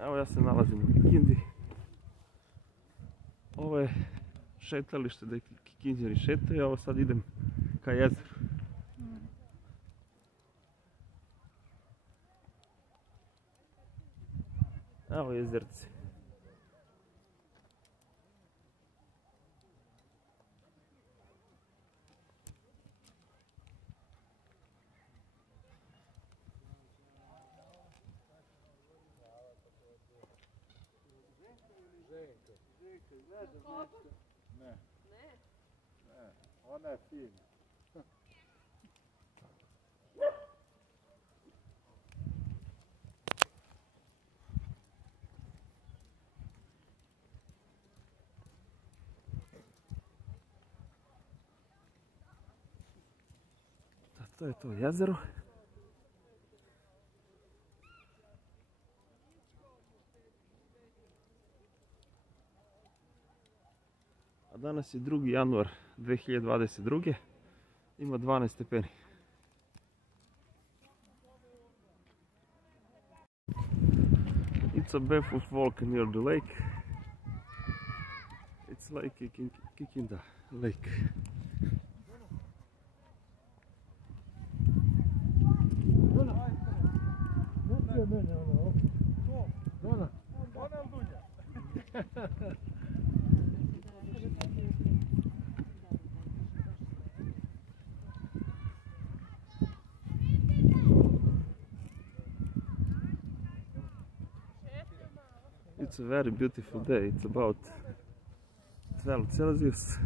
Evo ja se nalazim u Kikindi. Ovo je šetalište gdje Kikindjani šetaju, a ovo sad idem ka jezeru. Evo jezerce. Ne. Ona je fina. To je to jezero. A danas je 2. januar 2022. Ima 12 stepeni. It's a barefoot walk near the lake. It's like Kikinda Lake. It's a very beautiful day. It's about 12 Celsius.